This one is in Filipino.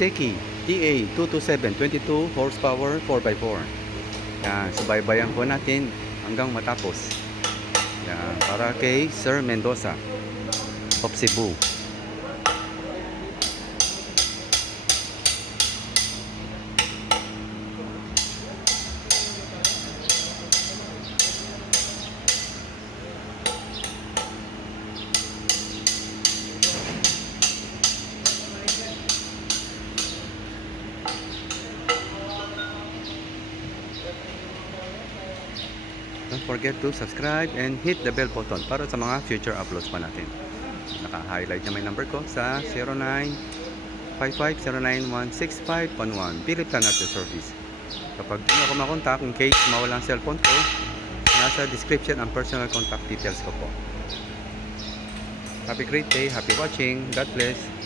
Iseki TA227 22 horsepower 4x4. Yan, subaybayan po natin hanggang matapos. Yan, para kay Sir Mendoza of Cebu. Don't forget to subscribe and hit the bell button para sa mga future uploads pa natin. Naka-highlight na may number ko sa 0955-091-6511 philipfarmtractors service. Kapag hindi ako makontak, in case mawala ang cellphone ko, nasa description ang personal contact details ko po. Have a great day. Happy watching. God bless.